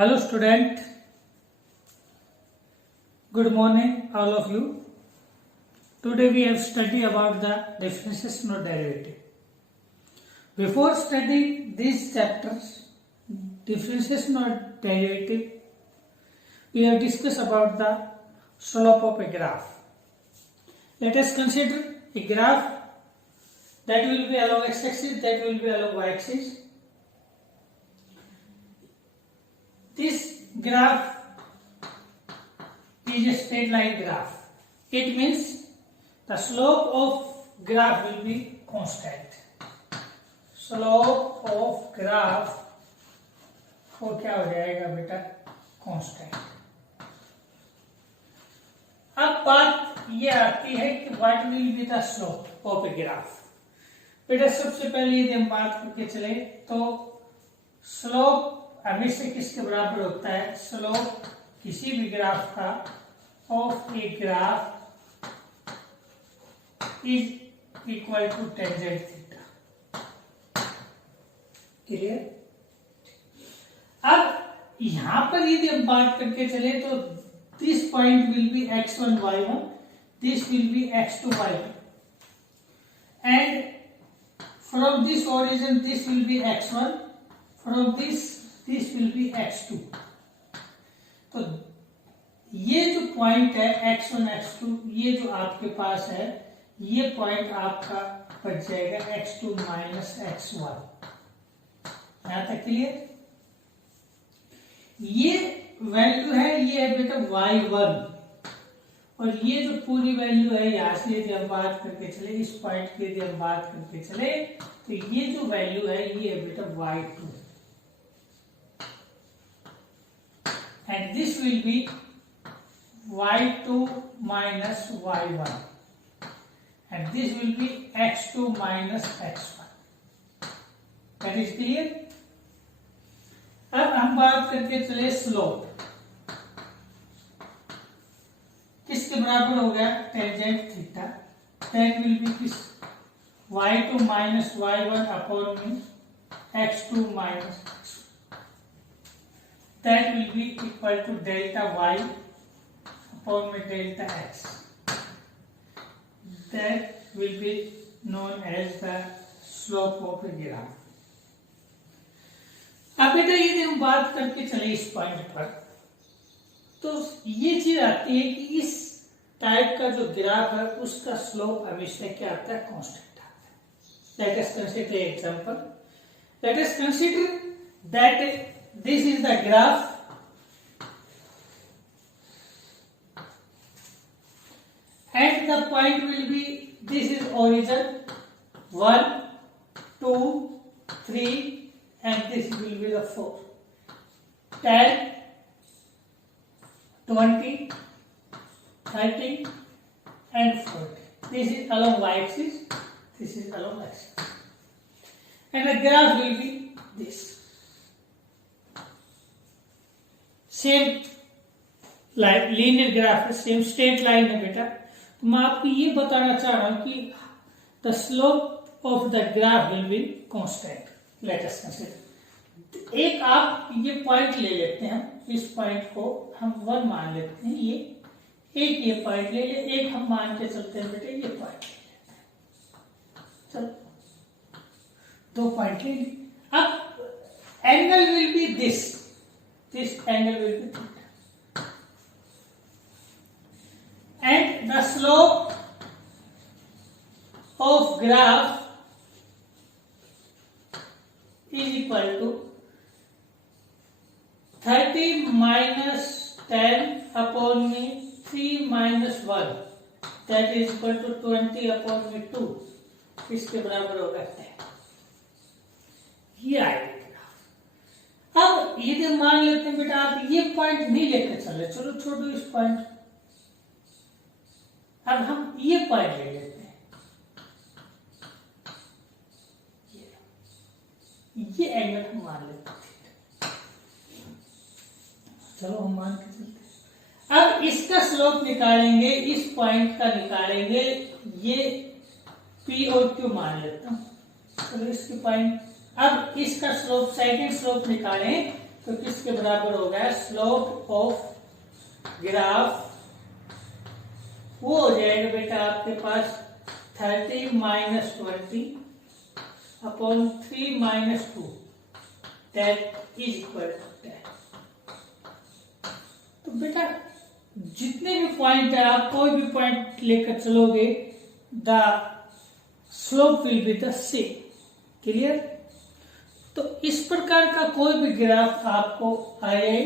Hello student, good morning all of you. Today we have studied about the differentiation of derivative. Before studying these chapters, differentiation of derivative, we have discussed about the slope of a graph. Let us consider a graph that will be along x-axis, that will be along y-axis. This graph is a straight line graph. It means the slope of graph will be constant. Slope of graph वो क्या हो जाएगा बेटा, constant. अब बात ये आती है कि what will be the slope of a graph. बेटा सबसे पहले यदि हम बात करके चले तो स्लोप हमेशा किसके बराबर होता है? स्लोप किसी भी ग्राफ का of a graph is equal to tangent theta. Clear? अब यहां पर यदि हम बात करके चले तो this point will be x1 y1, this will be x2 y2, and from this origin this will be x1, from this will be x2. तो ये जो पॉइंट है x1 x2, ये जो आपके पास है, ये पॉइंट आपका बच जाएगा x2 माइनस x1. यहां तक क्लियर? ये वैल्यू है, ये है बेटा y1, और ये जो पूरी वैल्यू है यहां से यदि हम बात करके चले, इस पॉइंट की यदि हम बात करके चले तो ये जो वैल्यू है ये है बेटा y2, and this will be y2 minus y1, and this will be x2 minus x1. That is clear? अब हम बात करके चले स्लोप किसके बराबर हो गया? Tangent theta. Ten will be किस? y2 minus y1 अपॉन में x2 minus x1. That will be equal to delta y upon में delta x. That will be known as the slope of a graph. अब बेटा यदि हम बात करके चले इस पॉइंट पर तो ये चीज आती है कि इस टाइप का जो ग्राफ है उसका स्लोप हमेशा क्या आता है? कांस्टेंट आता है. Let us consider an example. Let us consider that this is the graph and the point will be, this is origin 1, 2, 3 and this will be the 4. 10, 20, 30 and 40. This is along y-axis, this is along x-axis, and the graph will be this. Same line linear graph है, same straight line है बेटा. तो मैं आपको ये बताना चाह रहा हूं कि the slope of the graph will be constant. Let us consider. एक आप ये पॉइंट ले लेते हैं, इस पॉइंट को हम 1 मान लेते हैं. ये पॉइंट ले ले, एक हम मान के चलते हैं बेटे, ये पॉइंट ले लेते हैं. चलो 2 पॉइंट ले ली. अब angle will be this angle will be theta, and the slope of graph is equal to 30 minus 10 upon me 3 minus 1, that is equal to 20 upon me 2. इसके बराबर होगा 10. ये आएगा. अब यदि मान लेते हैं बेटा आप ये पॉइंट नहीं लेकर चले, चलो छोड़ो इस पॉइंट, अब हम ये पॉइंट ले लेते हैं. ये एंगल हम मान लेते हैं. चलो हम मान के चलते हैं. अब इसका स्लोप निकालेंगे, इस पॉइंट का निकालेंगे, ये P और Q मान लेता हूं. चलो इसके पॉइंट अब इसका स्लोप सेकंड स्लोप निकालें तो किसके बराबर हो गया, स्लोप ऑफ ग्राफ वो हो जाएगा बेटा आपके पास 30 minus 20 upon 3 minus 2 that is equal to 10। तो बेटा जितने भी पॉइंट है आप कोई भी पॉइंट लेकर चलोगे the slope will be the same. Clear. तो इस प्रकार का कोई भी ग्राफ आपको आए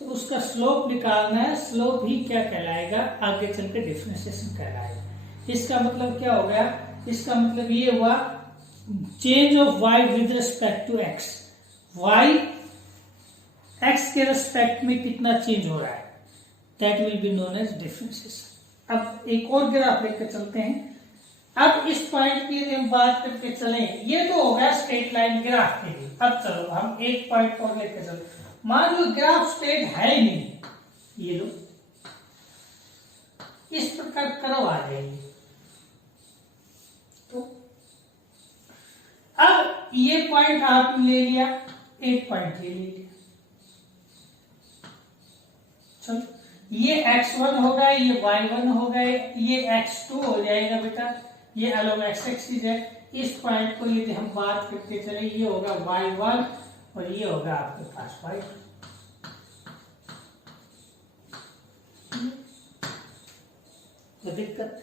तो उसका स्लोप निकालना है। स्लोप ही क्या कहलाएगा, आगे चलकर डिफरेंशिएशन कहलाएगा। इसका मतलब क्या हो गया, इसका मतलब ये हुआ change of y with respect to x। y x के रिस्पेक्ट में कितना चेंज हो रहा है, that will be known as differentiation. अब एक और ग्राफ लेकर चलते हैं। अब इस पॉइंट की यदि हम बात करके चलें, ये तो हो गया स्ट्रेट लाइन ग्राफ के लिए। अब चलो हम एक पॉइंट और लेकर चलते। मान लो ग्राफ स्ट्रेट है ही नहीं, ये लो इस प्रकार कर्व आ जाएगी। तो अब ये पॉइंट आपने ले लिया, एक पॉइंट ये ले लिया, चलो ये x1 हो गए, ये y1 हो गए, ये x2 हो जाएगा बेटा, ये अलोंग x एक्सिस है। इस पॉइंट को यदि हम बात करते चले, ये होगा y1 और ये होगा आपके पास y2। तो दिक्कत,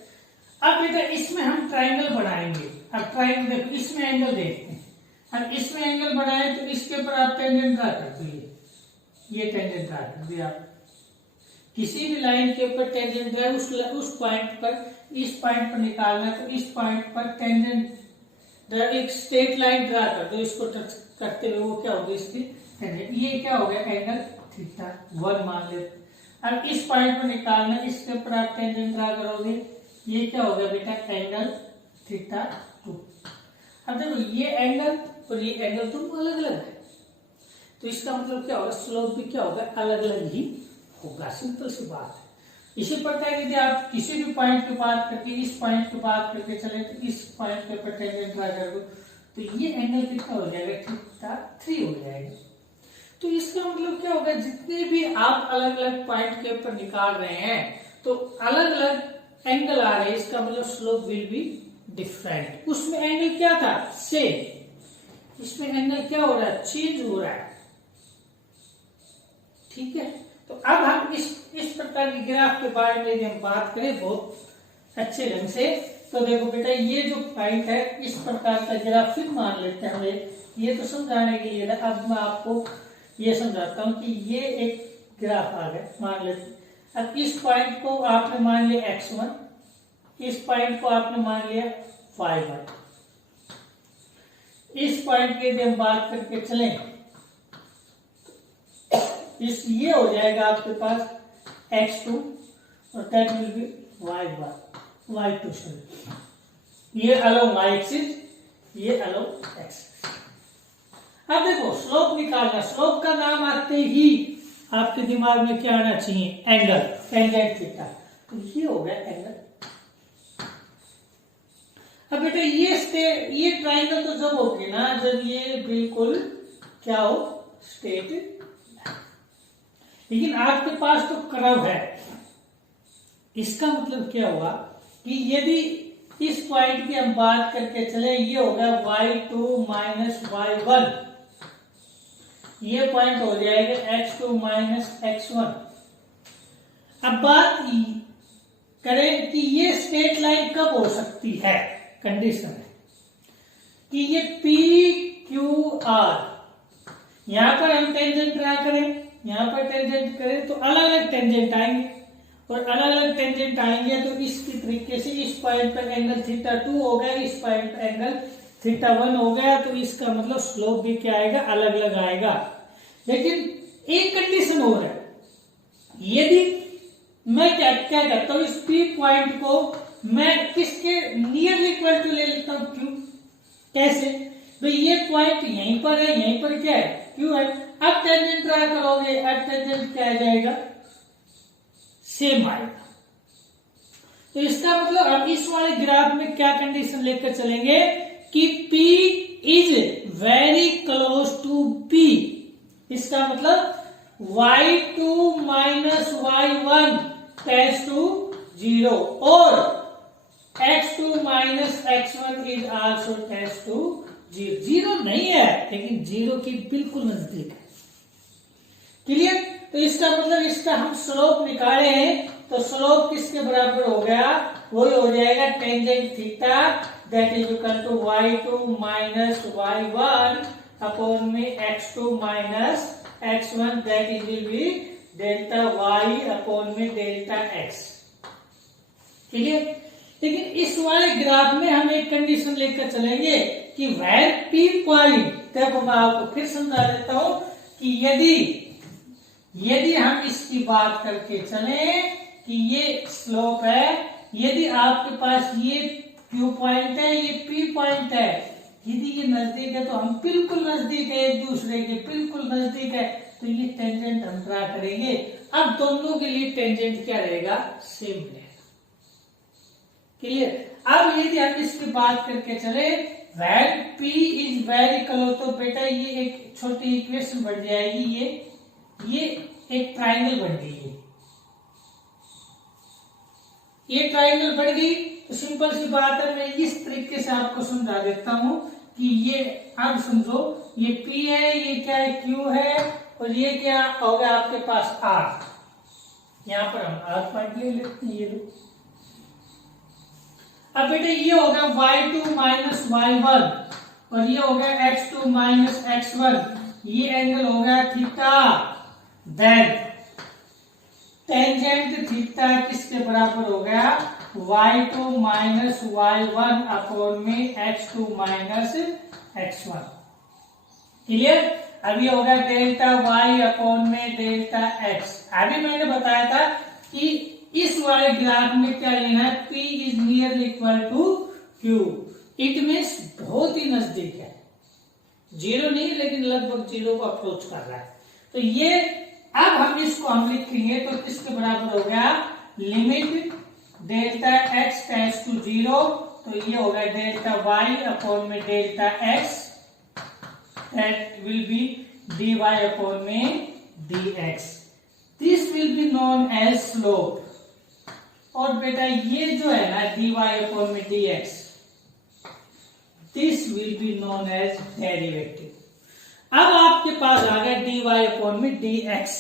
अब बेटा इसमें हम ट्रायंगल बनाएंगे। अब ट्रायंगल देखो, इसमें एंगल देखते हैं। अब इसमें एंगल बनाए तो इसके ऊपर आप टेंजेंट ड्रा कर दीजिए, ये टेंजेंट ड्रा कर दिया आप। किसी भी लाइन के ऊपर टेंजेंट है, उस पॉइंट पर, इस पॉइंट पर निकालना है तो इस पॉइंट पर टेंजेंट एक स्ट्रेट लाइन ड्रा कर दो, इसको टच करते हुए वो क्या होगी इसकी टेंजेंट। ये क्या हो गया, एंगल थीटा 1 मान लेते। अब इस पॉइंट पर निकालना, इसके ऊपर आप टेंजेंट ड्रा करोगे, ये क्या हो गया बेटा, एंगल थीटा 2। अब देखो ये एंगल और ये एंगल दोनों अलग अलग है, तो इसका मतलब क्या होगा, स्लोप भी क्या होगा, अलग अलग ही होगा। सिंपल सी बात है। इसी प्रकार यदि आप किसी भी पॉइंट की बात करके, इस पॉइंट की बात करके चले तो इस पॉइंट के ऊपर टेंजेंट ड्रा कर दो तो ये एंगल कितना हो जाएगा, थीटा 3 हो जाएगा। तो इसका मतलब क्या होगा, जितने भी आप अलग अलग पॉइंट के ऊपर निकाल रहे हैं तो अलग अलग एंगल आ रहे हैं, इसका मतलब स्लोप विल बी डिफरेंट। उसमें एंगल क्या था, सेम, इसमें एंगल क्या हो रहा है, चेंज हो रहा है। ठीक है। तो अब हम इस प्रकार की ग्राफ के बारे में यदि हम बात करें बहुत अच्छे ढंग से, तो देखो बेटा ये जो पॉइंट है, इस प्रकार का ग्राफ फिर मान लेते हैं हमें, ये तो समझाने के लिए ना। अब मैं आपको ये समझाता हूं कि ये एक ग्राफ आ गया, मान लेते। अब इस पॉइंट को आपने मान लिया x1, इस पॉइंट को आपने मान लिया y1। इस पॉइंट की यदि हम बात करके चलें, इस ये हो जाएगा आपके पास x2 और that will B y2 sorry, ये अलोंग y एक्सिस, ये अलोंग x एक्सिस। अब देखो स्लोप निकालना, स्लोप का नाम आते ही आपके दिमाग में क्या आना चाहिए, एंगल, टेंजेंट थीटा। तो ये हो गया एंगल। अब बेटा ये ट्राइंगल तो जब होगी ना, जब ये बिल्कुल क्या हो, स्ट्रेट। लेकिन आपके पास तो कर्व है, इसका मतलब क्या हुआ कि यदि इस पॉइंट की हम बात करके चले, ये होगा y2 माइनस y1, ये पॉइंट हो जाएगा x2 माइनस x1। अब बात करें कि ये स्ट्रेट लाइन कब हो सकती है, कंडीशन है कि ये PQR, यहां पर हम टेंजेंट ड्रा करें, यहां पर टेंजेंट करें तो अलग अलग टेंजेंट आएंगे, और अलग अलग टेंजेंट आएंगे तो इसकी तरीके से इस पॉइंट पर एंगल थीटा 2 हो गया, इस पॉइंट पर एंगल थीटा 1 हो गया। तो इसका मतलब स्लोप भी क्या आएगा, अलग अलग आएगा। लेकिन एक कंडीशन और है, यदि मैं क्या करता हूं, इस P पॉइंट को मैं किसके नियरली इक्वल टू ले लेता हूं, Q। कैसे भाई, ये पॉइंट यहीं पर है, यहीं पर क्या है, Q है। अब टेंजेंट ड्रा करोगे, अब टेंजेंट क्या आ जाएगा, सेम आएगा। तो इसका मतलब अब इस वाले ग्राफ में क्या कंडीशन लेकर चलेंगे कि P is very close to P, इसका मतलब y2 minus y1 tends to 0 और x2 minus x1 is also tends to 0। 0 नहीं है लेकिन 0 के बिल्कुल नजदीक है। क्लियर? तो इसका मतलब इसका हम स्लोप निकाले हैं तो स्लोप किसके बराबर हो गया? वही हो जाएगा tangent theta that is equal to y2 minus y1 upon में x2 minus x1 that is will be delta y upon में डेल्टा x। क्लियर? लेकिन इस वाले ग्राफ में हम एक कंडीशन लेकर चलेंगे कि व्हेन p पॉइंट, देखो मैं आपको फिर समझा देता हूं कि यदि हम इसकी बात करके चलें कि ये स्लोप है, यदि आपके पास ये Q पॉइंट है, ये P पॉइंट है, यदि ये नजदीक है तो हम बिल्कुल नजदीक है एक दूसरे के, बिल्कुल नजदीक है तो ये टेंजेंट हम ड्रा करेंगे। अब दोनों के लिए टेंजेंट क्या रहेगा? सेम रहेगा। क्लियर? अब यदि हम इसकी बात करके चले when P is very close तो बेटा ये एक छोटी इक्वेशन बन जाएगी, ये एक ट्राइंगल बन गई है। ये ट्राइंगल बन गई तो सिंपल सी बात है, मैं इस तरीके से आपको समझा देता हूं कि ये अब समझो ये P है, ये क्या है? Q है और ये क्या होगा आपके पास R। यहां पर हम R पॉइंट ले लेते हैं, ये लो। अब बेटा ये होगा y2 माइनस y1 और ये होगा x2 माइनस x1, ये एंगल होगा थीटा। देन टेंजेंट थीटा किसके बराबर हो गया? y2 माइनस y1 अपॉन में x2 माइनस x1। क्लियर? अब ये होगा डेल्टा y अपॉन में डेल्टा x। अभी मैंने बताया था कि इस वाले ग्राफ में क्या लेना है? P is nearly equal to Q। It means बहुत ही नजदीक है, 0 नहीं लेकिन लगभग 0 को अप्रोच कर रहा है। तो ये अब हम इसको हम लिखेंगे तो किसके बराबर हो गया? Limit delta x tends to 0 तो ये होगा डेल्टा y अपॉन में delta x that will be dy upon में dx। This will be known as slope. और बेटा ये जो है ना dy अपॉन में dx, this will be known as derivative. अब आपके पास आ गया dy अपॉन में dx।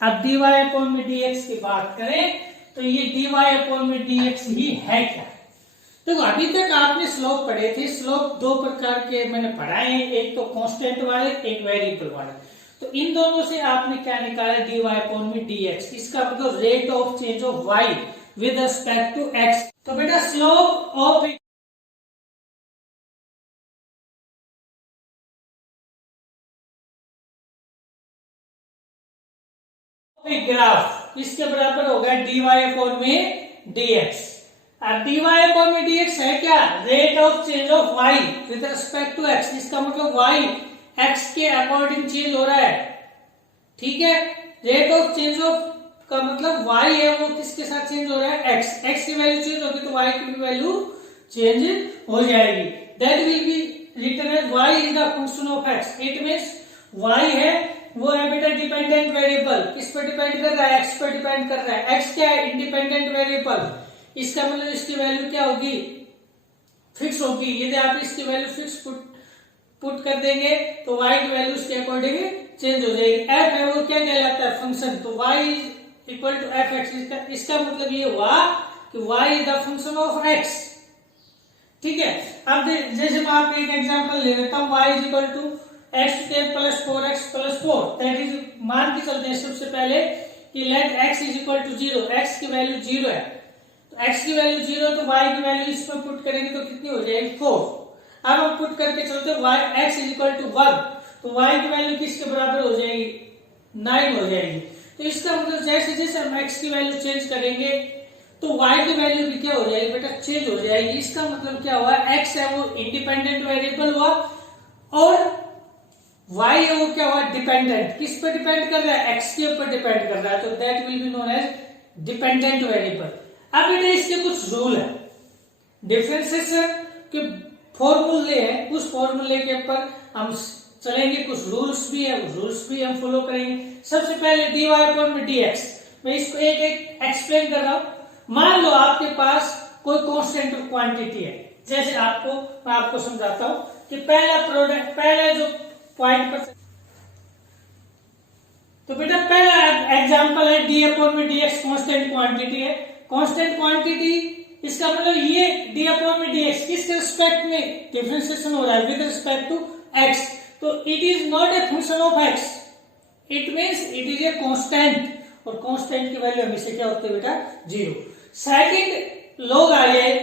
अब dy अपॉन में dx की बात करें तो ये dy अपॉन में dx ही है क्या? तो अभी तक आपने स्लोप पढ़े थे। स्लोप दो प्रकार के मैंने पढ़ाए हैं, एक तो कांस्टेंट वाले, एक वेरिएबल वाले। तो इन दोनों से आपने क्या निकाला? dy अपॉन में dx। इसका मतलब rate of change of y with respect to x। तो बेटा स्लोप ऑफ ग्राफ इसके बराबर होगा dy अपॉन में dx। अब dy अपॉन में dx है क्या? Rate of change of y with respect to x। इसका मतलब y x के अकॉर्डिंग चेंज हो रहा है। ठीक है? रेट ऑफ चेंज ऑफ का मतलब y है वो किसके साथ चेंज हो रहा है? x। x की वैल्यू चेंज होगी तो y की भी वैल्यू चेंज हो जाएगी। That will be written as y is the function of x। It means y है वो है बेटा डिपेंडेंट वेरिएबल। किस पर डिपेंड कर रहा है? x पर डिपेंड कर रहा है। x क्या है? Independent variable. इसका मतलब इसकी वैल्यू क्या होगी? फिक्स होगी। यदि आप इसकी वैल्यू फिक्स पुट कर देंगे तो y की वैल्यू उसके अकॉर्डिंग चेंज हो जाएगी। f है वो क्या कहलाता है? फंक्शन। तो y is equal to F X. इसका मतलब ये हुआ कि y is the function of x। ठीक है? अब जैसे मैं आपको एक एग्जांपल ले लेता हूं, y is equal to x plus 4x plus 4। That is, मान के चलते हैं सबसे पहले कि let x is equal to 0। x की वैल्यू 0 है तो x की वैल्यू 0 तो y की वैल्यू इसमें पुट करेंगे तो कितनी हो जाएगी? 4। अब हम पुट करके चलते y x is equal to 1 तो y की वैल्यू किसके बराबर हो जाएगी? 9 हो जाएगी। तो इसका मतलब जैसे जैसे हम x की वैल्यू चेंज करेंगे तो y की वैल्यू भी क्या हो जाएगी बेटा? चेंज हो जाएगी। इसका मतलब क्या हुआ? x है वो इंडिपेंडेंट वेरिएबल हुआ और y है वो क्या हुआ? डिपेंडेंट। किस पर डिपेंड कर रहा है? x के ऊपर डिपेंड कर रहा है। तो that will be known age dependent variable. अब बेटा इसके कुछ रूल है, डिफरेंशिएशन के फॉर्मूले हैं, उस फॉर्मूले के ऊपर हम चलेंगे, कुछ रूल्स भी है, रूल्स भी हम फॉलो करेंगे। सबसे पहले dy अपॉन में dx, मैं इसको एक एक एक्सप्लेन कर रहा हूं। मान लो आपके पास कोई कांस्टेंट क्वांटिटी है, जैसे मैं आपको समझाता हूं कि पहला जो पॉइंट पर, तो बेटा पहला एग्जांपल है डी अपॉन में dx कांस्टेंट क्वांटिटी है। कांस्टेंट क्वांटिटी इसका मतलब ये डी अपॉन में dx किसके रिस्पेक्ट में डिफरेंशिएशन हो रहा है, विद रिस्पेक्ट टू x, तो it is not a function of x, it means it is a constant, और कांस्टेंट की वैल्यू हमेशा क्या होती है बेटा, 0। सेकंड लॉग आ गए,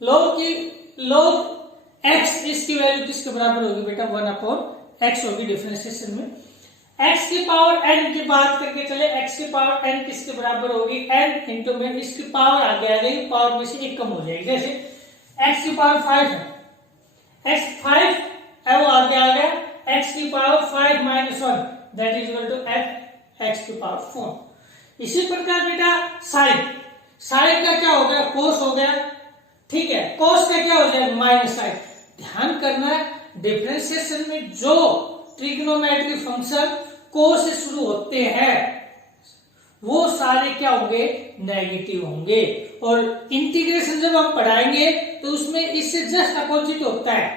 लॉग x इसकी वैल्यू किसके बराबर होगी बेटा, 1 अपॉन x होगी डिफरेंशिएशन में। x की पावर n की बात करके चले, x की पावर n किसके बराबर होगी, n इंटू में इसकी पावर आगे आ जाएगी, पावर में से एक कम हो जाएगी। जैसे x की पावर 5 है, x 5 है वो आगे आ गया, x की power 5 minus 1 that is equal to x की पावर 4। इसी प्रकार बेटा साइन का क्या हो गया, कोस हो गया, ठीक है, कोस का क्या हो जाएगा, माइनस साइन। ध्यान करना है डिफरेंशिएशन में जो ट्रिग्नोमेट्रिक फंक्शन कोस से शुरू होते हैं वो सारे क्या होंगे, नेगेटिव होंगे, और इंटीग्रेशन जब हम पढ़ाएंगे तो उसमें इससे जस्ट अपोजिट होता है।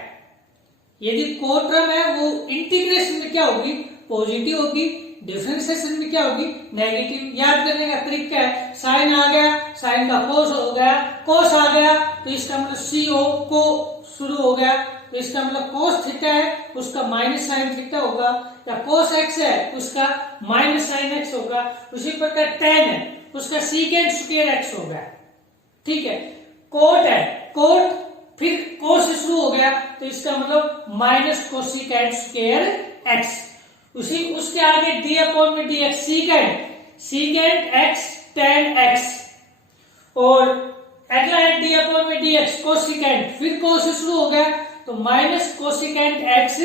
यदि कोटर्म है वो इंटीग्रेशन में क्या होगी, पॉजिटिव होगी, डिफरेंशिएशन में क्या होगी, नेगेटिव। याद करने का तरीका है, साइन आ गया, साइन का कोस हो गया, कोस आ गया तो इसका मतलब CO को शुरू हो गया, तो इसका मतलब कोस थीटा है उसका माइनस साइन थीटा होगा, या कोस x है उसका माइनस साइन x होगा। उसी प्रकार टेन है उसका सीकेंट स्क्वायर x होगा, ठीक है। कोट है, कोट फिर कोस से शुरू हो गया तो इसका मतलब माइनस कोसिकेंट स्क्वायर x। उसके आगे डी अपॉन में dx, secant x tan x, और अगला है डी अपॉन में dx कोसिकेंट, फिर कोस से शुरू हो गया तो minus cosecant x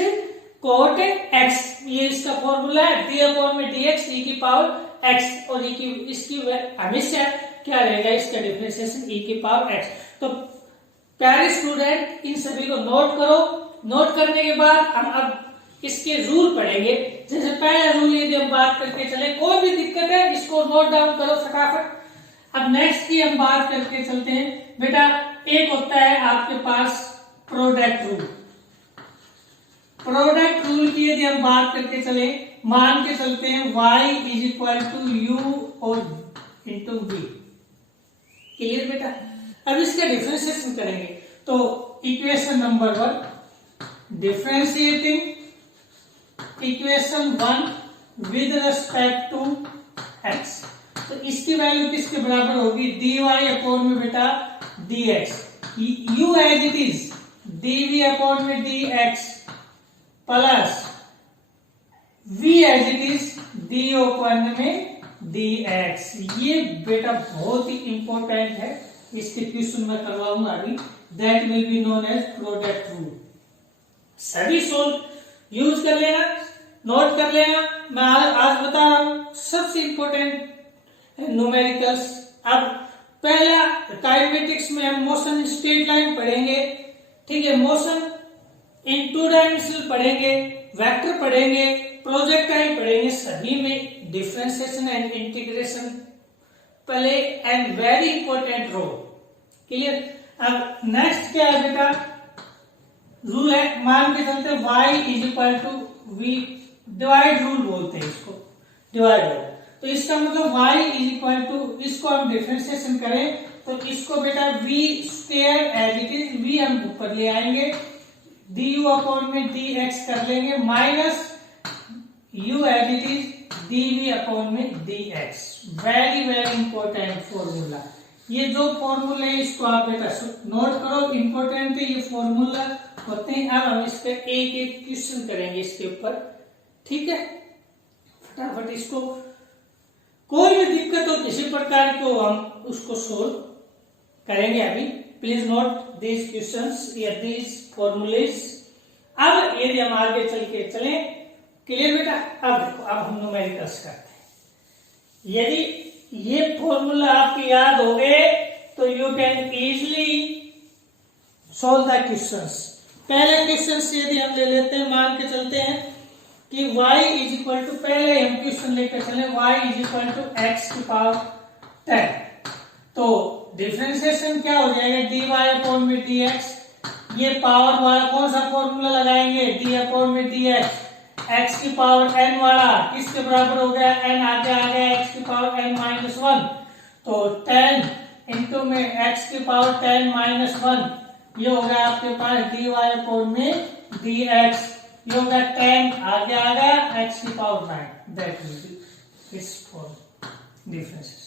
cot x, ये इसका फॉर्मूला है डी अपॉन में dx e की पावर x, और इसकी हमेशा क्या रहेगा, इसका डिफरेंशिएशन e की पावर x। तो प्यारे स्टूडेंट इन सभी को नोट करो, नोट करने के बाद हम अब इसके रूल पढ़ेंगे। जैसे पहला रूल यदि हम बात करके चले, कोई भी दिक्कत है इसको नोट डाउन करो फटाफट। अब नेक्स्ट की हम बात करके चलते हैं बेटा, एक होता है आपके पास प्रोडक्ट रूल। प्रोडक्ट रूल की यदि हम बात करके चले, मान के चलते हैं y is equal to U और इंटू v, क्लियर बेटा। अब इसका डिफरेंशिएशन करेंगे तो equation number 1, differentiating equation 1 with respect to x, तो इसकी वैल्यू किसके बराबर होगी, dy अपॉन में बेटा dx, u as it is dv upon में dx plus v as it is d upon में dx। ये बेटा बहुत ही इंपॉर्टेंट है, इसके क्वेश्चन में करवाऊंगा अभी, that will be known as product rule. सभी सोल्व यूज कर लेना, नोट कर लेना। मैं आज बता रहा हूं सबसे इंपॉर्टेंट न्यूमेरिकल्स। अब पहला काइनेमेटिक्स में हम मोशन इन स्ट्रेट लाइन पढ़ेंगे, ठीक है, मोशन इन 2 डायमेंशनल पढ़ेंगे, वेक्टर पढ़ेंगे, प्रोजेक्टाइल पढ़ेंगे। सभी में differentiation and integration play and very important role, clear. अब नेक्स्ट क्या है बेटा, रूल है, मान के चलते हैं y is equal to v, divide rule बोलते हैं इसको, डिवाइड रूल। तो इसका मतलब y इज इक्वल टू, इसको हम डिफरेंशिएशन करें तो इसको बेटा v square as it is, v हम ऊपर ले आएंगे, du अपॉन में dx कर लेंगे, minus u as it is dv upon में dx। Very very important formula, ये जो फॉर्मूला है इसको आप बेटा नोट करो, इंपॉर्टेंट है ये फॉर्मूला होते हैं। अब हम इसका एक एक क्वेश्चन करेंगे इसके ऊपर, ठीक है, फटाफट इसको, कोई भी दिक्कत हो किसी प्रकार की हो हम उसको सोल्व करेंगे अभी। प्लीज नोट दीज क्वेश्चंस या दीज फॉर्मूलेज। अब यदि हम आगे चल के चले, क्लियर बेटा। अब देखो, अब हम न्यूमेरिकल्स करते हैं। यदि ये फॉर्मूला आपके याद हो गए तो you can easily solve the questions. पहले क्वेश्चन यदि हम ले लेते हैं, मान के चलते हैं कि y इज इक्वल टू, पहले हम क्वेश्चन लेकर चले, y is equal to x की पावर 10। तो डिफरेंशिएशन क्या हो जाएगा, dy अपॉन में dx, ये पावर वाला कौन सा फॉर्मूला लगाएंगे, d अपॉन में dx, x की पावर n वाला किसके बराबर हो गया, n आगे आ गया x की पावर n माइनस 1, तो 10 इंटू में x की पावर 10 माइनस 1, ये हो गया आपके पास dy अपॉन में dx, ये होगा 10 आगे आ गया x की पावर 9, दैट विल बी इस फॉर्म डिफरेंसेस।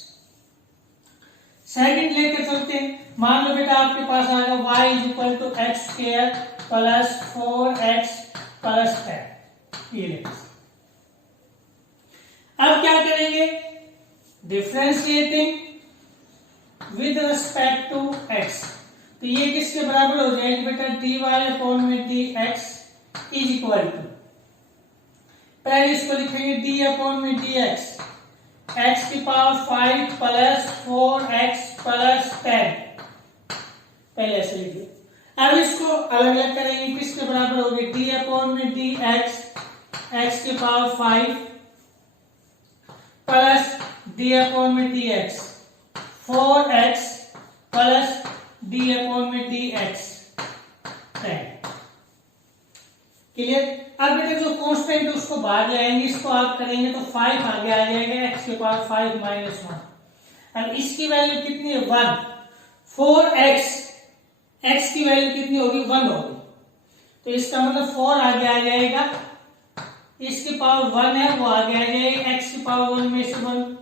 सेकंड लेके चलते हैं, मान लो बेटा आपके पास आ गया y is equal to x square plus 4x plus 10, ये लेंगे। अब क्या करेंगे, differentiating with respect to x, तो ये किसके बराबर हो जाएगी बेटा, dy अपॉन में dx इज इक्वल टू, पहले इसको लिखेंगे d अपॉन में dx, x की पावर 5 प्लस 4x प्लस 10, पहले ऐसे लिखिए। अब इसको अलग अलग करेंगे, किसके बराबर होगी, d अपॉन में dx, x की पावर 5 प्लस d अपॉन में dx, 4x plus d upon में dx 10, क्लियर। अब बेटे जो कांस्टेंट है उसको बाहर ले आएंगे, इसको आप करेंगे तो 5 आगे आ जाएगा, x के पावर 5 माइनस 1, अब इसकी वैल्यू कितनी है 1, 4x, x की वैल्यू कितनी होगी 1 होगी, तो इसका मतलब 4 आगे आ जाएगा, इसकी पावर 1 है वो आगे आ जाएगी, x की पावर 1 में से 1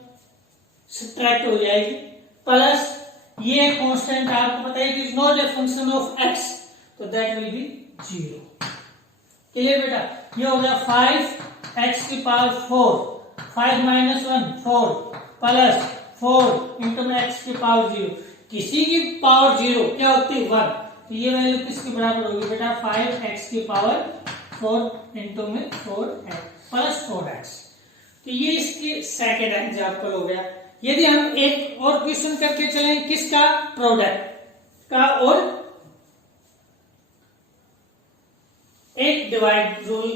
सब्ट्रैक्ट हो जाएगी, प्लस ये कांस्टेंट आपको पता है it is not a function of x, तो दैट विल बी 0, क्लियर बेटा। ये हो गया 5x की पावर 4, 5 माइनस 1 4 प्लस 4 इंटू में x की पावर 0, किसी की पावर 0 क्या होती है 1, तो ये वैल्यू किसके बराबर होगी बेटा, 5x की पावर 4 इंटू में 4x प्लस 4x, तो ये इसकी सेकेंड एग्जाम्पल हो गया। यदि हम एक और क्वेश्चन करके चलें, किसका, प्रोडक्ट का, और एक डिवाइड रूल।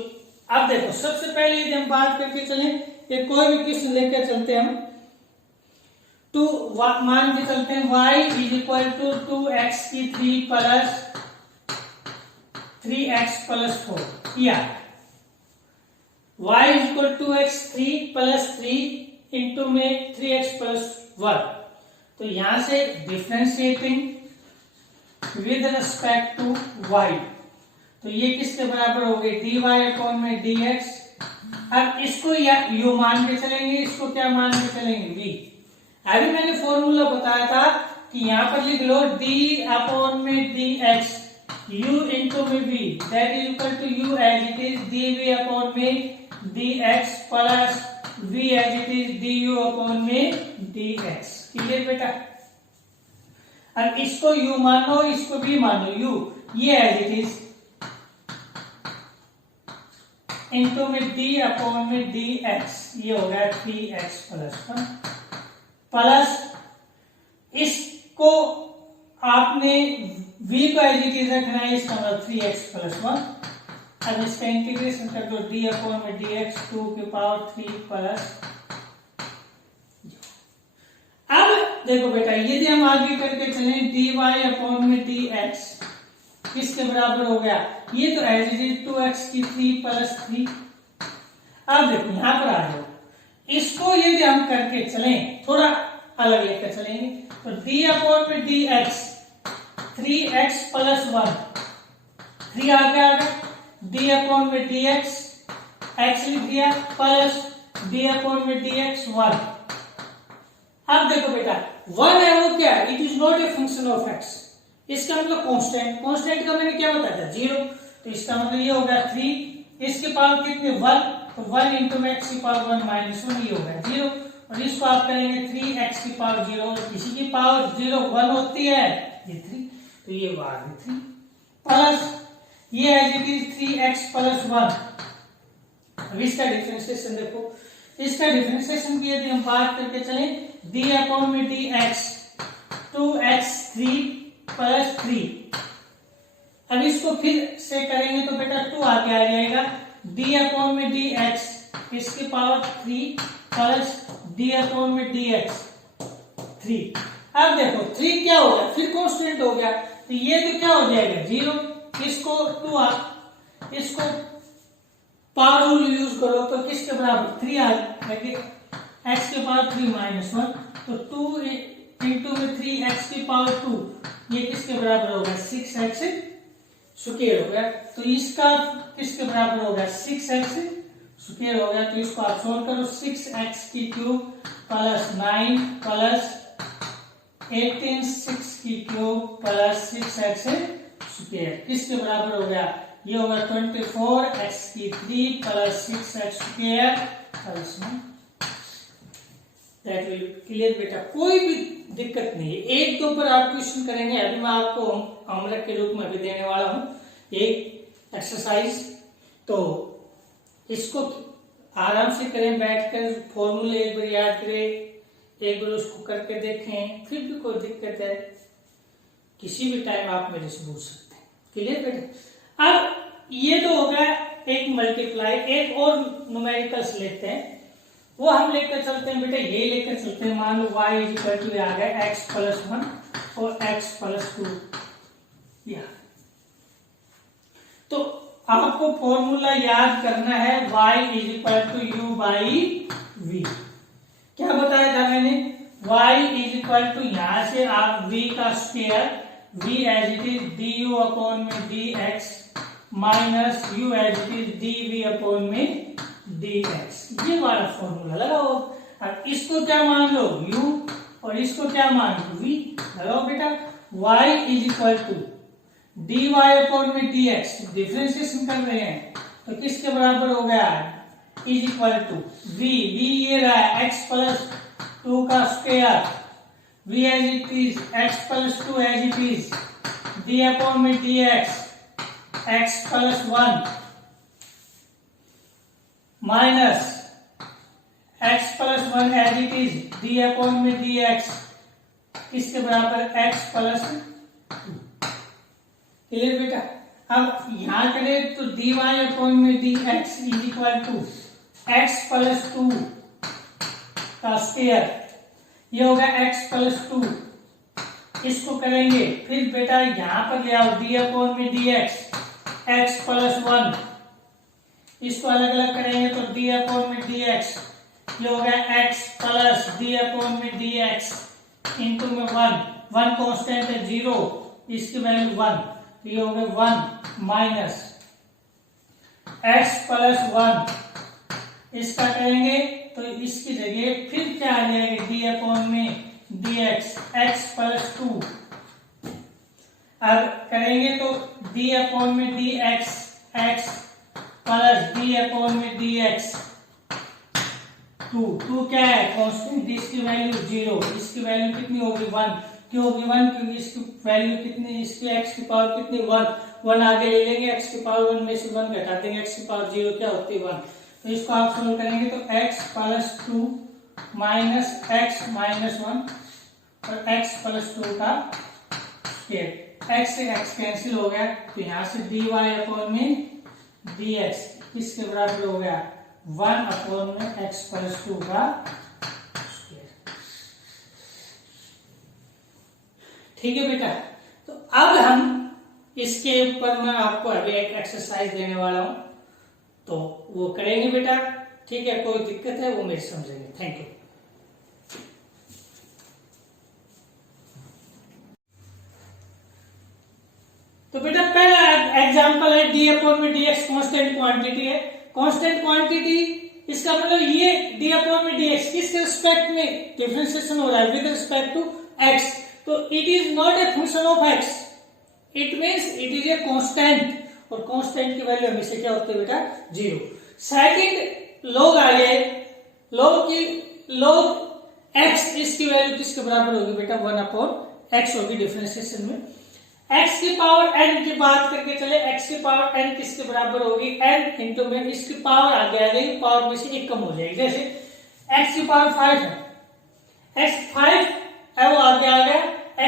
अब देखो सबसे पहले यदि हम बात करके चलें, ये कोई भी क्वेश्चन लेकर चलते हैं हम, टू मान के चलते हैं y is equal to 2x की 3 प्लस 3x प्लस 4, या y is equal to x 3 plus 3 into में 3x प्लस 1, तो यहां से differentiating with respect to y, तो ये किसके बराबर हो गई, dy अपॉन में dx, अब इसको या u मान के चलेंगे, इसको क्या मान के चलेंगे v। अभी मैंने फॉर्मूला बताया था कि यहां पर लिख लो d अपॉन में dx u इंटू में v, that is equal to u as it is dv upon में dx plus v as it is du upon में dx, क्लियर बेटा। अब इसको u मानो, इसको v मानो, u ये एज इट इज इंटू में d अपॉन में dx, ये हो गया 3x प्लस 1, प्लस इसको आपने v को एज इट इज रखना है, इसका मतलब 3x प्लस 1, अब इसका इंटीग्रेशन कर दो, d अपॉन में dx 2 की पावर 3 प्लस। अब देखो बेटा यदि हम आगे करके चलें, dy अपॉन में dx किसके बराबर हो गया, ये तो एज इट इज 2x की 3 प्लस 3। अब देखो यहां पर आ जाओ, इसको यदि हम करके चलें, थोड़ा अलग लेकर चलेंगे, तो d अपॉन में dx 3x प्लस 1, 3 आगे आ गया, d अपॉन में dx x लिख दिया प्लस d अपॉन में dx 1। अब देखो बेटा 1 है वो क्या, it is not a function of x, इसका मतलब कांस्टेंट, कांस्टेंट का मैंने क्या बताया था 0, तो इसका मतलब ये हो गया 3, इसके पावर कितने 1, तो 1 इंटू में x की पावर 1 माइनस 1, ये हो गया 0, और इसको आप करेंगे 3x की पावर 0, किसी की पावर 0 1 होती है, ये 3, तो ये बाहर 3 प्लस ये as it is 3x plus 1। अब इसका डिफरेंशिएशन देखो, इसका डिफरेंशिएशन की यदि हम बात करके चलें, d अपॉन में dx 2x3 प्लस 3, अब इसको फिर से करेंगे तो बेटा 2 आगे आ जाएगा, डी अपॉन में डी एक्स इसके पावर 3 प्लस डी अपॉन में डी एक्स 3। अब देखो 3 क्या हो गया, फिर कांस्टेंट हो गया, तो ये तो क्या हो जाएगा 0, इसको 2 इसको पावर रूल यूज करो तो किसके बराबर 3 आ जाएगा, एक्स के पावर 3 माइनस 1, तो 2 इंटू में 3 एक्स की पावर 2 ये किसके बराबर होगा 6x स्क्वायर हो गया, तो इसका किसके बराबर होगा 6x स्क्वायर हो गया, तो इसको आप सोल्व करो 6x की क्यूब प्लस 9 प्लस 18 6 की क्यूब प्लस 6x स्क्वायर किसके बराबर हो गया, ये होगा 24x की 3 plus 6x square plus 9। That will clear बेटा, कोई भी दिक्कत नहीं है, एक के ऊपर आप क्वेश्चन करेंगे, अभी मैं आपको होमवर्क के रूप में अभी देने वाला हूं एक एक्सरसाइज, तो इसको आराम से करें बैठकर, फॉर्मूले एक बार याद करें, एक बार उसको करके देखें, फिर भी कोई दिक्कत है किसी भी टाइम आप मेरे से पूछ सकते हैं। क्लियर बेटा, अब ये तो हो गया एक मल्टीप्लाई, एक और न्यूमेरिकल्स लेते हैं, वो हम लेकर चलते हैं बेटा, ये लेकर चलते हैं, मान लो y इज इक्वल टू आ गया x प्लस 1 और x प्लस 2, या तो आपको फॉर्मूला याद करना है y is equal to u by v। क्या बताया था मैंने, y इज इक्वल टू यहां से आप v का square, v as it is du upon में dx minus u as it is dv upon में dx, ये वाला फॉर्मूला लगाओ। अब इसको क्या मान लो u और इसको क्या मान लो v, लगाओ बेटा, y is equal to dy upon में dx, डिफरेंशिएशन कर रहे हैं तो किसके बराबर हो गया, इज इक्वल टू v ये रहा है x प्लस 2 का square, v as it is x plus 2 as it is d upon में dx x plus 1 minus x plus 1 as it is d upon में dx किसके बराबर x प्लस 2। क्लियर बेटा, अब यहां करें तो dy अपॉन में dx is equal to x plus 2 का स्क्वायर, ये होगा x प्लस 2, इसको करेंगे, फिर बेटा यहां पर ले आओ d अपॉन में dx x प्लस 1, इसको अलग अलग करेंगे तो d अपॉन में dx ये होगा x प्लस d अपॉन में dx इंटू में 1 कांस्टेंट है 0, इसकी वैल्यू 1, तो ये हो गया 1 माइनस x प्लस 1, इसका करेंगे तो इसकी जगह फिर क्या आ जाएगा d अपॉन में dx x प्लस 2, अब करेंगे तो d अपॉन में dx x plus d upon में dx 2 क्या है कांस्टेंट, इसकी वैल्यू 0, इसकी वैल्यू कितनी होगी 1, क्यों होगी 1 क्योंकि इसकी वैल्यू कितनी, इसकी x की पावर कितनी 1 आगे ले लेंगे, x की पावर 1 में से 1 घटा देंगे, x की पावर 0 क्या होती है 1, तो इसको आप सोल्व करेंगे तो x plus 2 minus x minus 1 और x प्लस 2 का स्क्वायर, x से x कैंसिल हो गया, तो यहां से dy अपॉन में dx किसके बराबर हो गया 1 अपॉन में x प्लस 2 का स्क्वायर। ठीक है बेटा, तो अब हम इसके ऊपर मैं आपको अभी एक एक्सरसाइज देने वाला हूं, तो वो करेंगे बेटा, ठीक है, कोई दिक्कत है वो मेरे समझेंगे। Thank you. तो बेटा पहला एग्जांपल है d अपॉन में dx कांस्टेंट क्वांटिटी है, कांस्टेंट क्वांटिटी इसका मतलब ये d अपॉन में dx किसके रिस्पेक्ट में डिफरेंशिएशन हो रहा है, विद रिस्पेक्ट टू x, तो it is not a function of x, it means it is a constant, और कांस्टेंट की वैल्यू हमेशा क्या होती है बेटा 0। सेकंड लॉग आ गए, लॉग x इसकी वैल्यू किसके बराबर होगी बेटा 1 अपॉन x होगी डिफरेंशिएशन में, x की पावर n की बात करके चले, x की पावर n किसके बराबर होगी n इंटू में इसकी पावर आगे आ जाएगी, पावर में से एक कम हो जाएगी, जैसे x की पावर 5 है, x 5 है वो आगे आ गया,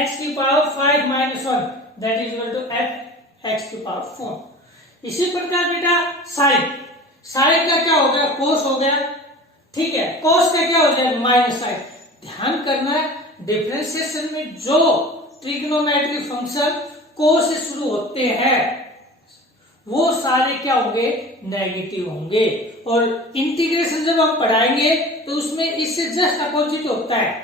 x की power 5 minus 1 that is equal to x की पावर 4। इसी प्रकार बेटा साइन का क्या हो गया, कोस हो गया, ठीक है, कोस का क्या हो जाएगा, माइनस साइन। ध्यान करना है डिफरेंशिएशन में जो ट्रिग्नोमेट्रिक फंक्शन कोस से शुरू होते हैं वो सारे क्या होंगे, नेगेटिव होंगे। और इंटीग्रेशन जब हम पढ़ाएंगे तो उसमें इससे जस्ट अपोजिट होता है।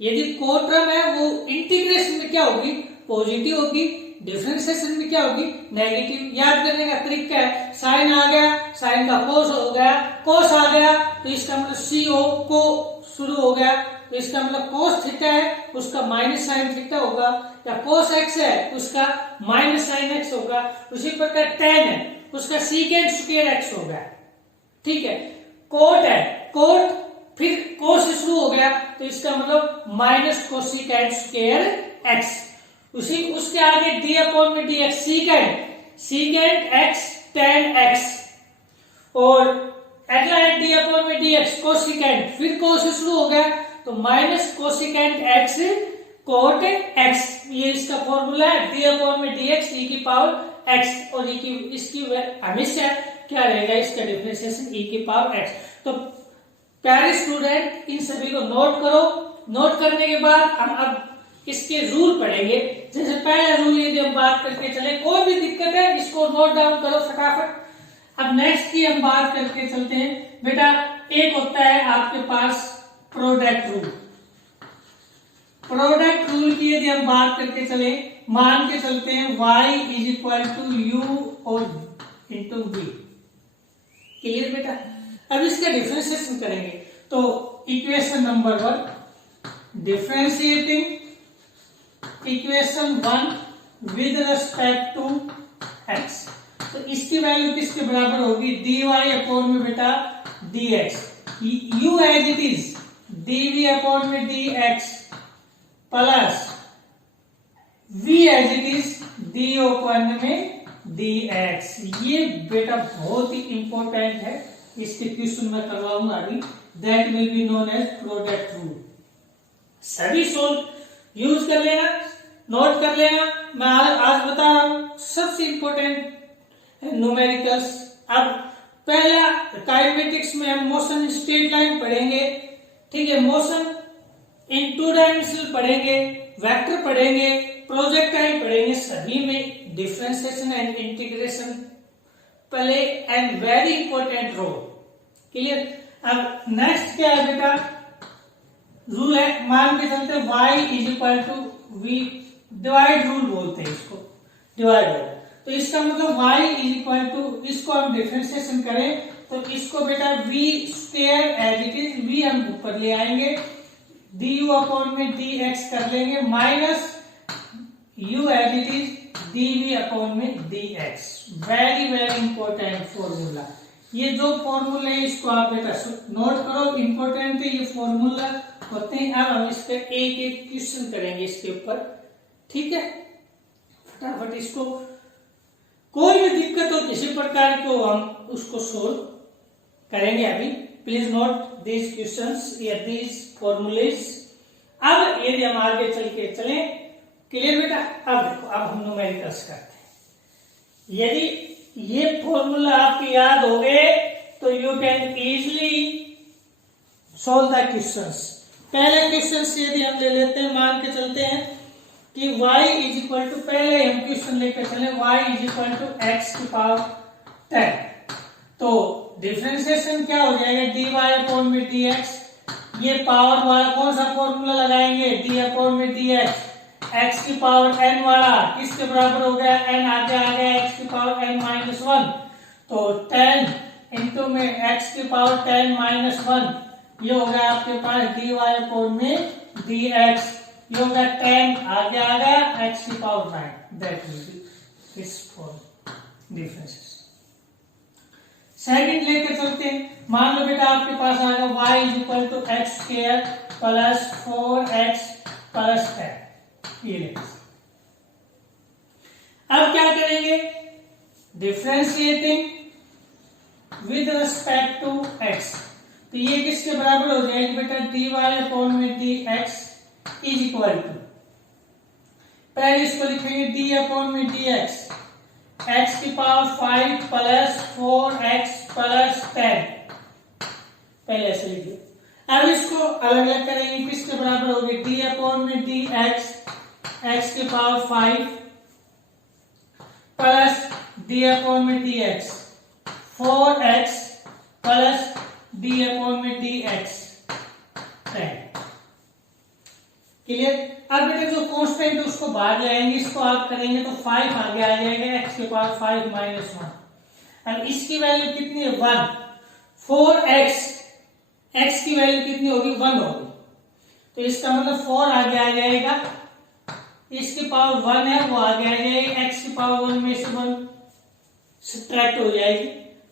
यदि कोट टर्म है वो इंटीग्रेशन में क्या होगी, पॉजिटिव होगी, डिफरेंशिएशन में क्या होगी, नेगेटिव। याद करने का तरीका है, साइन आ गया, साइन का कोस हो गया, कोस आ गया तो इसका मतलब CO को शुरू हो गया तो इसका मतलब कोस थीटा है उसका माइनस साइन थीटा होगा, या कोस एक्स है उसका माइनस साइन एक्स होगा। उसी प्रकार टेन है उसका सीकेंट स्क्वायर एक्स होगा, ठीक है। कोट है, कोट फिर कोस से शुरू हो गया तो इसका मतलब माइनस कोसिकेंट स्क्वायर एक्स। उसी उसके आगे डी अपॉन में d x, secant x tan x, और अगला है डी अपॉन में डी एक्स कोसिकेंट, फिर कोस से शुरू हो गया तो minus cosecant x cot x. ये इसका फॉर्मूला है डी अपॉन में डी एक्स ई की पावर एक्स, और इसकी हमेशा क्या रहेगा, इसका डिफरेंशिएशन ई की पावर एक्स। तो प्यारे स्टूडेंट इन सभी को नोट करो। नोट करने के बाद हम अब इसके रूल पढ़ेंगे। जैसे पहला रूल यदि हम बात करके चले, कोई भी दिक्कत है इसको नोट डाउन करो फटाफट। अब नेक्स्ट की हम बात करके चलते हैं बेटा। एक होता है आपके पास प्रोडक्ट रूल। प्रोडक्ट रूल की यदि हम बात करके चले, मान के चलते हैं y is equal to u और इंटू v। क्लियर बेटा। अब इसका डिफरेंशिएशन करेंगे तो equation number 1, differentiating equation 1 with respect to x, तो इसकी वैल्यू किसके बराबर होगी, dy अपॉन में बेटा dx, u as it is dv upon में dx plus v as it is d upon में dx। ये बेटा बहुत ही इंपॉर्टेंट है, इसके क्वेश्चन में करवाऊंगा अभी। That will be known as product rule. सभी सोल्व यूज कर लेना, नोट कर लेना। मैं आज बता रहा हूं सबसे इंपॉर्टेंट न्यूमेरिकल्स। अब पहला काइनेमेटिक्स में हम मोशन स्ट्रेट लाइन पढ़ेंगे, ठीक है, मोशन इन टू डायमेंशनल पढ़ेंगे, वेक्टर पढ़ेंगे, प्रोजेक्टाइल पढ़ेंगे। सभी में differentiation and integration play and very important role. Clear. अब नेक्स्ट क्या है बेटा, रूल है, मान के चलते y is equal to v, divide rule बोलते हैं इसको, डिवाइड रूल। तो इसका मतलब y इज इक्वल टू, इसको हम डिफरेंशिएशन करें तो इसको बेटा v square as it is, v हम ऊपर ले आएंगे, du अपॉन में dx कर लेंगे, minus u as it is dv upon में dx। Very very important formula. ये जो फॉर्मूला है इसको आप बेटा नोट करो, इंपॉर्टेंट है ये फॉर्मूला होते हैं। अब हम इसका एक एक क्वेश्चन करेंगे इसके ऊपर, ठीक है। फटाफट इसको, कोई भी दिक्कत हो किसी प्रकार की हो हम उसको सोल्व करेंगे अभी। प्लीज नोट दीज क्वेश्चंस या दीज फॉर्मूलेज। अब यदि हम आगे चल के चले, क्लियर बेटा। अब देखो, अब हम न्यूमेरिकल्स करते हैं। यदि ये फॉर्मूला आपके याद हो गए तो you can easily solve the questions. पहले क्वेश्चन से यदि हम ले लेते हैं, मान के चलते हैं कि y इज इक्वल टू, पहले हम क्वेश्चन लेकर चले, y is equal to x की पावर 10। तो डिफरेंशिएशन क्या हो जाएगा, dy अपॉन में dx। ये पावर वाला कौन सा फॉर्मूला लगाएंगे, d अपॉन में dx, x की पावर n वाला किसके बराबर हो गया, n आगे आ गया x की पावर n माइनस 1। तो 10 इंटू में x की पावर 10 माइनस 1, ये हो गया आपके पास dy अपॉन में dx। ये हो गया 10 आगे आ गया x की power 9। That will B this form differences. Second लेके चलते हैं, मान लो बेटा आपके पास आ गया y is equal to x square plus 4x plus 10। ये ले, अब क्या करेंगे, differentiating with respect to x। तो ये किसके बराबर हो जाएगी बेटा, dy अपॉन में dx इज इक्वल टू, पहले इसको लिखेंगे d अपॉन में dx, एक्स की पावर 5 प्लस 4x प्लस 10, पहले ऐसे लिख लो। अब इसको अलग अलग करेंगे, किसके बराबर होगी, डी अपॉन में डी एक्स, एक्स की पावर 5 प्लस डी अपॉन में d x 4x plus D upon में डी एक्स 10। क्लियर। अब बेटा जो कांस्टेंट है उसको बाहर ले आएंगे, इसको आप करेंगे तो 5 आगे आ जाएगा, एक्स के पावर 5 माइनस 1। अब इसकी वैल्यू कितनी है, 1। 4x, x की वैल्यू कितनी होगी, 1 होगी, तो इसका मतलब 4 आगे आ जाएगा, इसकी पावर 1 है वो आगे आ जाएगी, x की पावर 1 में से 1 सब्ट्रैक्ट हो जाएगी,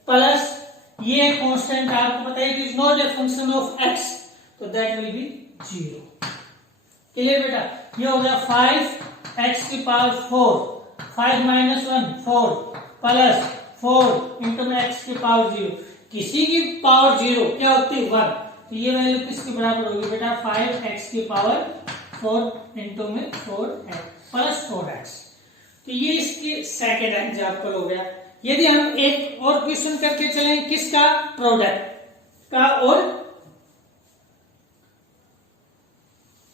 प्लस ये कांस्टेंट आपको पता है कि is not a function of x, तो दैट विल बी 0। क्लियर बेटा। ये हो गया 5x की पावर 4, 5 माइनस 1 4 प्लस 4 इंटू में x की पावर 0, किसी की पावर 0 क्या होती है, 1, तो ये वैल्यू किसके बराबर होगी बेटा, 5x की पावर 4 इंटू में 4x प्लस 4x। तो ये इसकी सेकेंड एग्जाम्पल हो गया। यदि हम एक और क्वेश्चन करके चलें, किसका, प्रोडक्ट का, और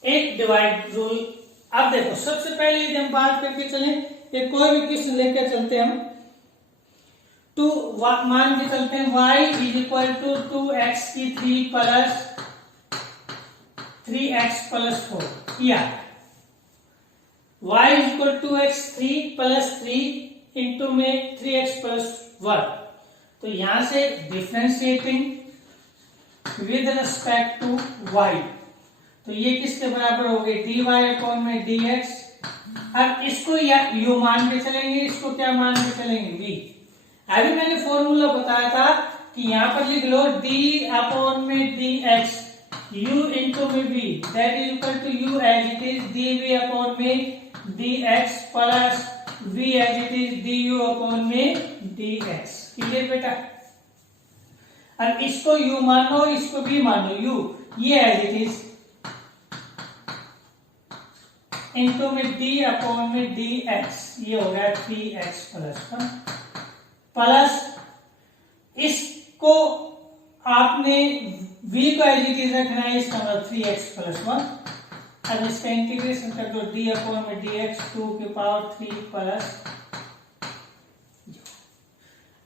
एक डिवाइड रूल। अब देखो सबसे पहले यदि हम बात करके चलें, एक कोई भी क्वेश्चन लेकर चलते हैं हम, तो मान के चलते हैं y is equal to 2x की 3 प्लस 3x प्लस 4 किया, y is equal to x 3 plus 3 into में 3x प्लस 1, तो यहां से differentiating with respect to y, तो ये किसके बराबर हो गई, dy अपॉन में dx। अब इसको या u मान के चलेंगे, इसको क्या मान के चलेंगे, v। अभी मैंने फॉर्मूला बताया था कि यहां पर लिख लो d अपॉन में dx u इंटू में v, that is equal to u as it is dv upon में dx plus v as it is du upon में dx। क्लियर बेटा। अब इसको u मानो, इसको v मानो, u ये एज इट इज इंटू में d अपॉन में dx, ये हो गया 3x प्लस 1 प्लस इसको आपने v को एज इट इज रखना है, इसका मतलब 3x प्लस 1। अब इसका इंटीग्रेशन कर दो, d अपॉन में dx 2 की पावर 3 प्लस।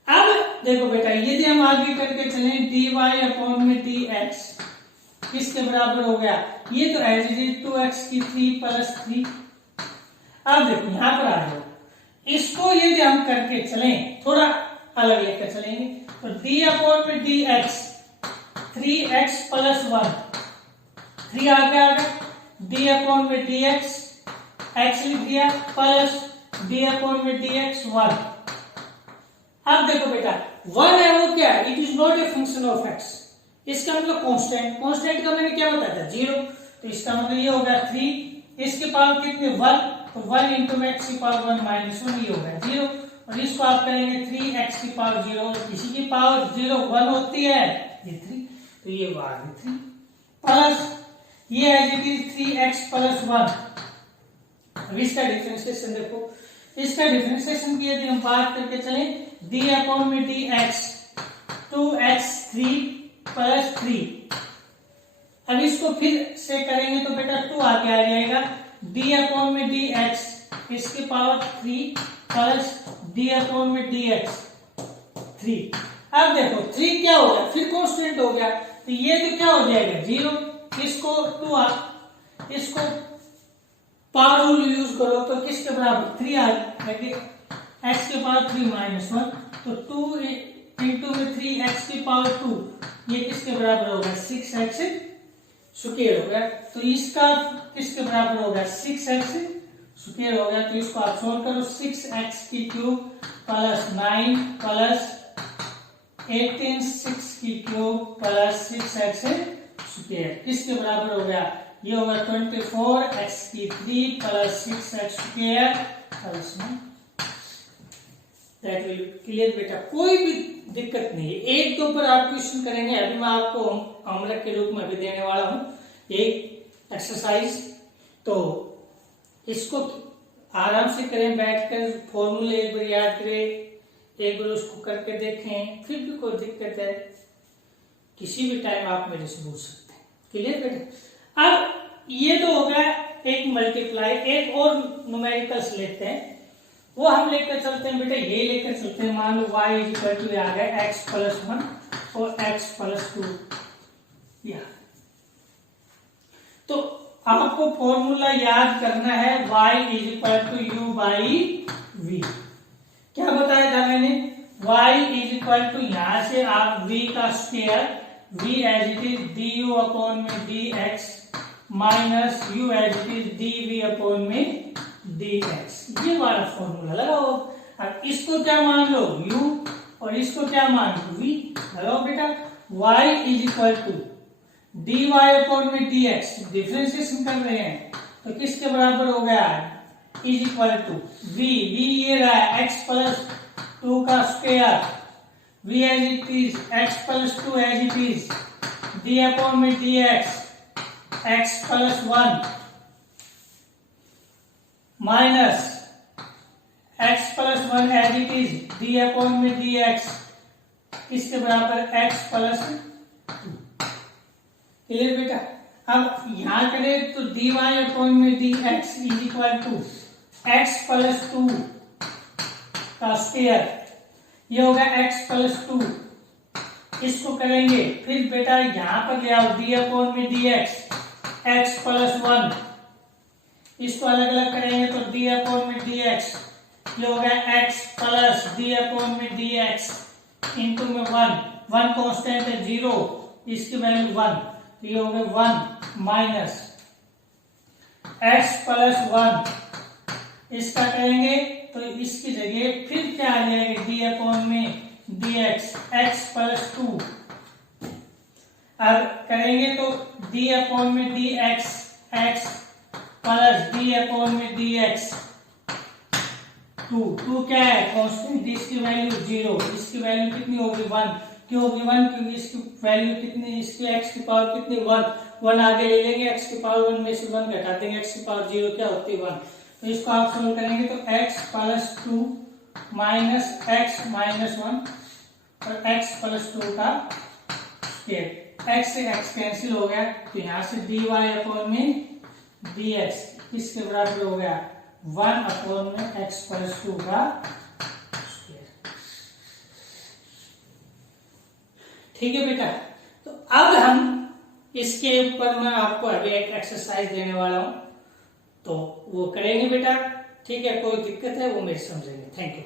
अब देखो बेटा, यदि हम आगे करके चलें, dy अपॉन में dx किसके बराबर हो गया, ये तो एज इट इज 2x की 3 प्लस 3। अब देखो यहां पर आ जाओ, इसको यदि हम करके चलें, थोड़ा अलग लेकर चलेंगे, तो d अपॉन में dx 3x प्लस 1, 3 आगे आ गया, d अपॉन में dx x लिख दिया प्लस d अपॉन में dx 1। अब देखो बेटा 1 है वो क्या, it is not a function of x, इसका मतलब कांस्टेंट, कांस्टेंट का मैंने क्या बताया था, 0, तो इसका मतलब ये हो गया 3, इसके पावर कितने 1, तो 1 इंटू में x की पावर 1 माइनस 1, ये हो गया 0, और इसको आप करेंगे 3x की पावर 0, किसी की पावर 0 1 होती है, ये 3, तो ये आ गई 3 प्लस ये as it is 3x plus 1। अब इसका डिफरेंशिएशन देखो, इसका डिफरेंशिएशन की यदि हम बात करके चलें, d अपॉन में dx 2x3 प्लस 3। अब इसको फिर से करेंगे तो बेटा 2 आगे आ जाएगा, d अपॉन में dx इसकी पावर 3 प्लस d अपॉन में dx 3। अब देखो 3 क्या हो गया, फिर कांस्टेंट हो गया, तो ये तो क्या हो जाएगा 0, इसको 2 इसको पावर रूल यूज करो तो किसके बराबर 3 आ जाएगा, x के पावर 3 माइनस 1, तो 2 इंटू में 3x की पावर 2, ये किसके बराबर होगा 6x स्क्वायर हो गया, तो इसका किसके बराबर होगा 6x स्क्वायर हो गया, तो इसको आप सोल्व करो, 6x की क्यूब प्लस 9 प्लस 18 6 की क्यूब प्लस 6x स्क्वायर किसके बराबर हो गया, ये होगा 24x की 3 plus 6x square plus 9। That will clear बेटा, कोई भी दिक्कत नहीं है, एक के ऊपर आप क्वेश्चन करेंगे। अभी मैं आपको होमवर्क के रूप में भी देने वाला हूं एक एक्सरसाइज, तो इसको आराम से करें, बैठकर फॉर्मूले एक बार याद करें, एक बार उसको करके देखें, फिर भी कोई दिक्कत है किसी भी टाइम आप मेरे से पूछ सकते हैं। क्लियर बेटा? अब ये तो हो गया एक मल्टीप्लाई। एक और न्यूमेरिकल्स लेते हैं, वो हम लेकर चलते हैं बेटा, ये लेकर चलते हैं। मान लो y इक्वल टू आ गया x+1 और x+2। तो आपको फॉर्मूला याद करना है, y इक्वल टू u/v। क्या बताया था मैंने? y इक्वल टू यहां से आप v का square, v as it is du upon में dx minus u as it is dv upon में dx, ये वाला फॉर्मूला लगाओ। अब इसको क्या मान लो? u, और इसको क्या मान लो? v। लगाओ बेटा, y is equal to dy upon में dx, डिफरेंशिएशन कर रहे हैं तो किसके बराबर हो गया? इज इक्वल टू v ये रहा है x+2 का square, v as it is x+2 as it is d upon में dx x+1 minus x+1 as it is d upon में dx किसके बराबर? x+2। क्लियर बेटा? अब यहां करें तो dy अपॉन में dx is equal to x+2 का स्क्वायर, ये होगा x+2। इसको करेंगे फिर बेटा यहां पर ले आओ d अपॉन में dx x+1, इसको अलग अलग करेंगे तो d अपॉन में dx, ये होगा x प्लस d अपॉन में dx इंटू में 1 कांस्टेंट है 0, इसकी वैल्यू 1, तो ये हो गया 1 माइनस x+1, इसका करेंगे तो इसकी जगह फिर क्या आ जाएगा? d अपॉन में dx x+2। अब करेंगे तो d अपॉन में dx x plus d upon में dx 2 क्या है? कांस्टेंट, इसकी वैल्यू 0, इसकी वैल्यू कितनी होगी? 1। क्यों होगी 1? क्योंकि इसकी वैल्यू कितनी, इसकी x की पावर कितनी? 1 आगे ले लेंगे, x की पावर 1 में से 1 घटा देंगे, x की पावर 0 क्या होती है? 1। तो इसको आप सोल्व करेंगे तो x+2 माइनस x माइनस 1 और x+2 का स्क्वायर, x से x कैंसिल हो गया, तो यहां से dy अपॉन में dx किसके बराबर हो गया? 1 अपॉन में x+2 का स्क्वायर। ठीक है बेटा? तो अब हम इसके ऊपर मैं आपको अभी एक एक्सरसाइज देने वाला हूं, तो वो करेंगे बेटा। ठीक है? कोई दिक्कत है वो मेरे समझेंगे। Thank you.